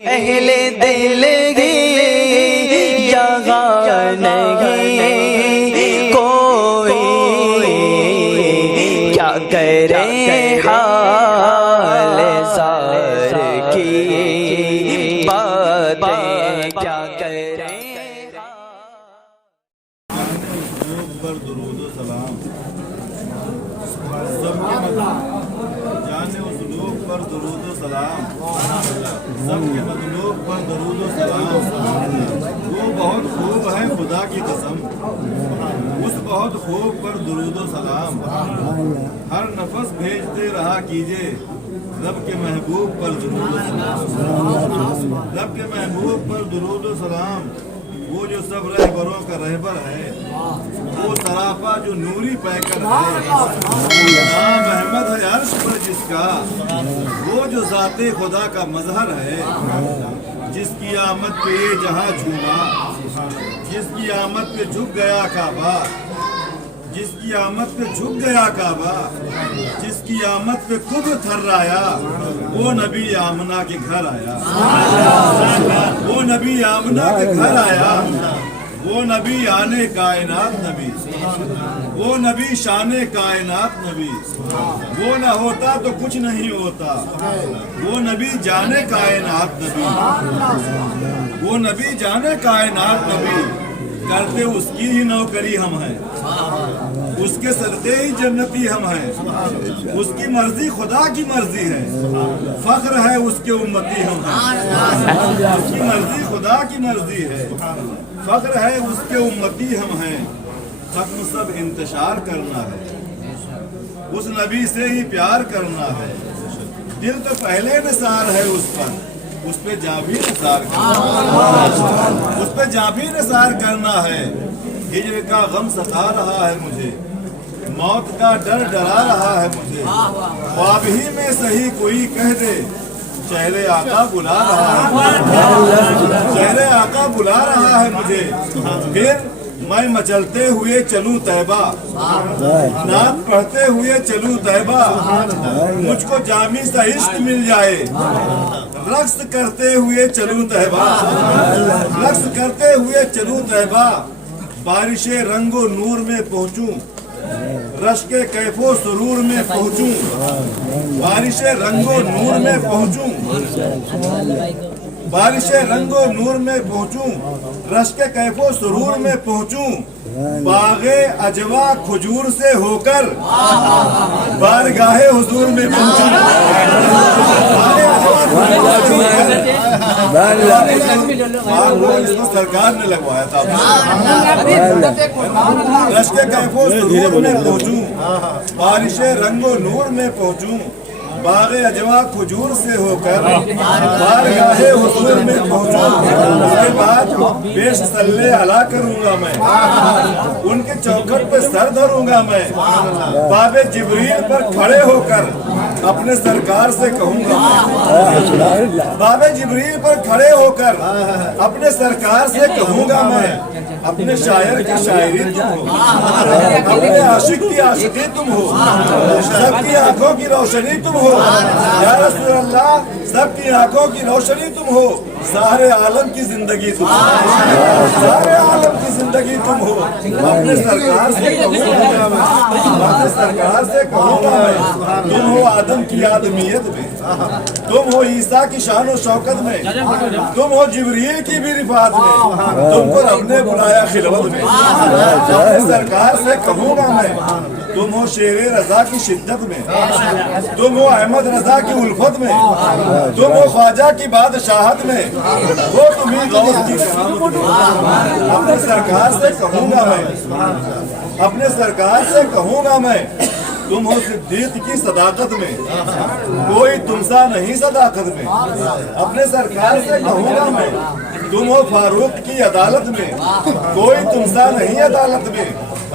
اہل دل گی یہاں نہیں کوئی، کیا کرے حال زار کی باتیں، کیا کرے پر درود و سلام سب کے جانے و سلوک پر درود و سلام، سب کے مطلوب پر درود و سلام۔ وہ بہت خوب ہے خدا کی قسم، اس بہت خوب پر درود و سلام۔ ہر نفس بھیجتے رہا کیجئے رب کے محبوب پر درود و سلام، رب کے محبوب پر درود و سلام۔ وہ جو سب رہبروں کا رہبر ہے، وہ سراپا جو نوری پیکر ہے، نام احمد ہے عرش پر جس کا، وہ جو ذات خدا کا مظہر ہے، جس کی آمد پہ یہ جہاں جھوما، جس کی آمد پہ جھک گیا کعبہ، جس کی آمد پہ جھک گیا کعبہ، جس کی آمد پہ خود تھرایا، وہ نبی آمنہ کے گھر آیا، وہ نبی آمنہ کے گھر آیا، وہ نبی آنے کائنات نبی، وہ نبی شان کائنات نبی۔ وہ نہ ہوتا تو کچھ نہیں ہوتا، وہ نبی جانے کائنات نبی، وہ نبی جانے کائنات نبی۔ کرتے اس کی ہی نوکری ہم ہیں، اس کے صدقے ہی جنتی ہم ہیں، اس کی مرضی خدا کی مرضی ہے، فخر ہے اس کے امتی ہم ہیں، اس کی مرضی خدا کی مرضی ہے، فخر ہے اس کے امتی ہم ہیں۔ ختم سب انتشار کرنا ہے، اس نبی سے ہی پیار کرنا ہے، دل تو پہلے نثار ہے اس پر، اس پہ جا بھی نثار کرنا ہے، اس پہ جا بھی نثار کرنا ہے۔ ہجر کا غم ستا رہا ہے مجھے، موت کا ڈر ڈرا رہا ہے مجھے، خواب ہی میں صحیح کوئی کہہ دے چہرے آقا بلا رہا ہے، چہرے آقا بلا رہا ہے مجھے۔ پھر میں مچلتے ہوئے چلوں طیبہ، نعت پڑھتے ہوئے چلوں طیبہ، مجھ کو جامی سا عشق مل جائے، رقص کرتے ہوئے چلوں طیبہ، رقص کرتے ہوئے چلوں طیبہ۔ بارش رنگ و نور میں پہنچوں، رشک کیف و سرور میں پہنچوں، بارش رنگ و نور میں پہنچوں، بارش رنگ و نور میں پہنچوں، رشک کیف و سرور میں پہنچوں۔ باغ اجوا کھجور سے ہو کر بارگاہ حضور میں پہنچوں، اس کو سرکار نے لگوایا تھا، رشک کیف و سرور میں پہنچوں، بارش رنگ و نور میں پہنچوں، باغ اجوا کھجور سے ہو کر بارگاہ حضور میں پہنچوں۔ اس کے بعد پیش صلی علیہ کروں گا میں، ان کے چوکھٹ پہ سر دھروں گا میں، باب جبریل پر کھڑے ہو کر اپنے سرکار سے کہوں گا، باب جبریل پر کھڑے ہو کر اپنے سرکار سے کہوں گا میں، اپنے شاعر کی شاعری تم ہو، اپنے عاشق کی عاشقی تم ہو، سب کی آنکھوں کی روشنی تم ہو، یا رسول اللہ سب کی آنکھوں کی روشنی تم ہو، سارے عالم کی زندگی تم ہو، سارے عالم کی زندگی تم ہو۔ اپنے سرکار سے کہوں گا میں، اپنے سرکار سے کہوں گا میں، تم ہو آدم کی آدمیت میں، تم ہو عیسیٰ کی شان و شوکت میں، تم ہو جبریل کی بھی رفعت میں، تم کو رب نے بلایا خلوت میں۔ اپنے سرکار سے کہوں گا میں، تم ہو شیر رضا کی شدت میں، تم ہو احمد رضا کی الفت میں، تم ہو خواجہ کی بادشاہت میں، وہ تمہیں غوث کی کرامت میں۔ اپنے سرکار سے کہوں گا میں، اپنے سرکار سے کہوں گا میں، تم ہو صدیق کی صداقت میں، کوئی تم سا نہیں صداقت میں۔ اپنے سرکار سے کہوں گا میں، تم ہو فاروق کی عدالت میں، کوئی تم سا نہیں عدالت میں۔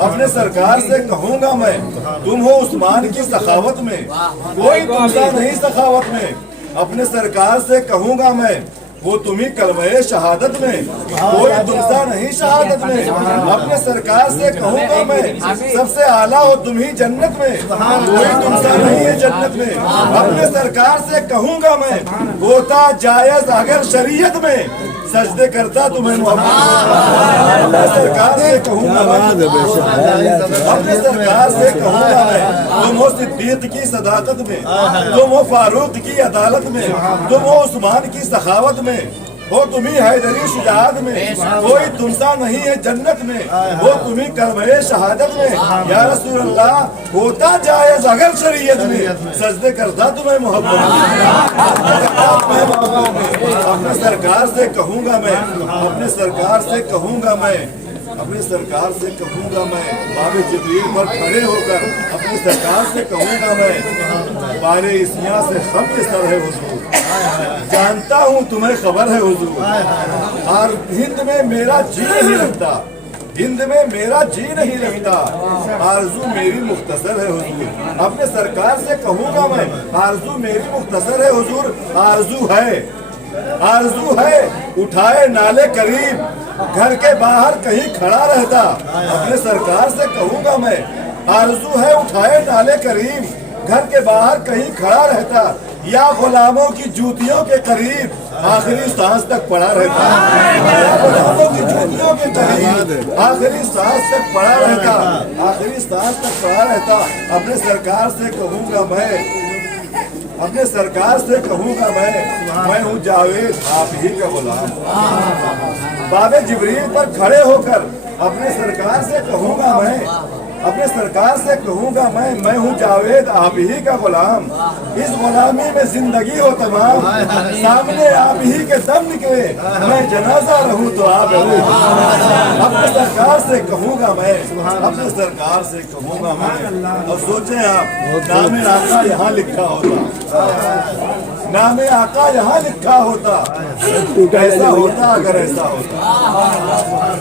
اپنے سرکار سے کہوں گا میں، تم ہو عثمان کی سخاوت میں، کوئی تم سا نہیں سخاوت میں۔ اپنے سرکار سے کہوں گا میں، वो तुम्ही कलमे शहादत में, कोई तुमसा नहीं शहादत में। अपने सरकार से कहूँगा मैं, सबसे आला हो तुम्ही जन्नत में, कोई तुमसा नहीं है जन्नत में। अपने सरकार से कहूँगा मैं, होता जायज अगर शरीयत में, सजदे करता तुम्हें मोहब्बत। अपने सरकार से कहूँगा मैं, अपने सरकार से कहूँगा मैं, तुम हो सिद्दीक की सदाकत में, तुम हो फारूक की अदालत में, तुम हो उस्मान की सखावत में, हो तुम्ही हैदरी शुजाअत में, कोई तुमसा नहीं है जन्नत में, हो तुम्ही कलमे शहादत में। या रसूल अल्लाह, होता जायज अगर शरीयत में, सजदे करता तुम्हें मोहब्बत। अपने सरकार से कहूँगा मैं, अपने सरकार से कहूँगा मैं, अपने सरकार से कहूँगा मैं, बाबे जिब्रील पर खड़े होकर अपनी सरकार से कहूँगा मैं, बारे इसियाँ से खम के सर है हुजूर, जानता हूँ तुम्हें खबर है हुजूर, और हिंद में मेरा जी नहीं लगता, हिंद में मेरा जी नहीं लगता, आरज़ू मेरी मुख्तसर है हुजूर। अपने सरकार से कहूँगा मैं, आरज़ू मेरी मुख्तसर है हुजूर, आरज़ू है, आरज़ू है उठाए नाले करीब, घर के बाहर कहीं खड़ा रहता। अपने सरकार से कहूँगा मैं, आरज़ू है उठाए नाले करीब, घर के बाहर कहीं खड़ा रहता, या गुलामों की जूतियों के करीब आखिरी सांस तक पड़ा रहता, या गुलामों की जूतियों के करीब आखिरी सांस तक पड़ा रहता, आखिरी सांस तक पड़ा रहता। अपने सरकार से कहूँगा मैं, अपने सरकार से कहूँगा मैं हूँ जावेद आप ही का गुलाम। बाबे जिब्रील पर खड़े होकर अपने सरकार से कहूँगा मैं, अपने सरकार से कहूँगा मैं हूँ जावेद आप ही का गुलाम। इस गुलामी में जिंदगी हो तमाम, सामने आप ही के दम निकले, मैं जनाजा रहूँ तो आप रहूँ। अपने सरकार से कहूँगा मैं, अपने सरकार से कहूँगा मैं। और सोचें आप, नाम आका यहाँ लिखा होता, नाम आका यहाँ लिखा होता, कैसा होता अगर ऐसा होता,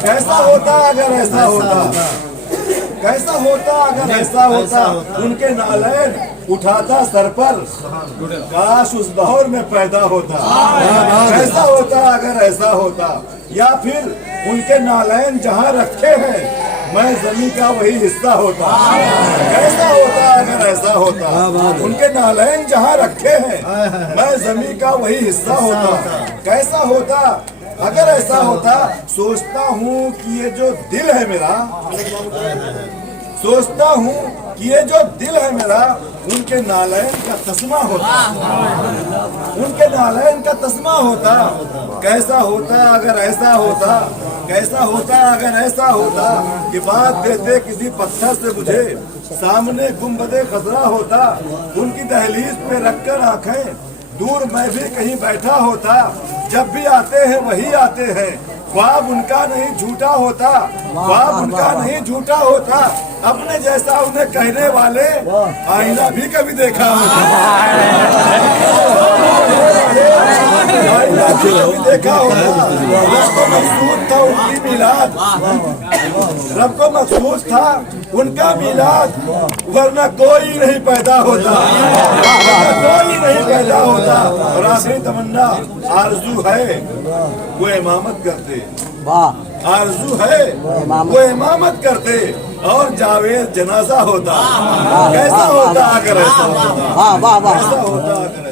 कैसा होता अगर ऐसा होता, कैसा होता अगर ऐसा होता। उनके नालैन उठाता सर पर, काश उस दौर में पैदा होता। कैसा होता अगर ऐसा होता, या फिर उनके नालैन जहाँ रखे हैं मैं जमीन का वही हिस्सा होता। कैसा होता अगर ऐसा होता, उनके नालैन जहाँ रखे हैं मैं जमीन का वही हिस्सा होता। कैसा होता अगर ऐसा होता, सोचता हूँ कि ये जो दिल है मेरा, सोचता हूँ कि ये जो दिल है मेरा, उनके नालैन का तस्मा होता, उनके नालैन का तस्मा होता। कैसा होता अगर ऐसा होता, कैसा होता अगर ऐसा होता कि बात देते किसी पत्थर से मुझे, सामने गुंबदे खजरा होता, उनकी दहलीज पे रखकर आंखें, दूर मैं भी कहीं बैठा होता। जब भी आते हैं वही आते हैं, ख्वाब उनका नहीं झूठा होता, ख्वाब उनका नहीं झूठा होता। अपने जैसा उन्हें कहने वाले आईना भी कभी देखा होता, आईना भी कभी देखा होता। रब को मकसूद था उनकी मिलाद, रब को मकसूद था उनका मिलाद, वरना कोई नहीं पैदा होता, कोई नहीं पैदा होता। और आखिरी तमन्ना आरज़ू है वो इमामत करते, आरज़ू है वो इमामत करते, और जावेद जनाजा होता। कैसा होता अगर ऐसा होता, कैसा होता अगर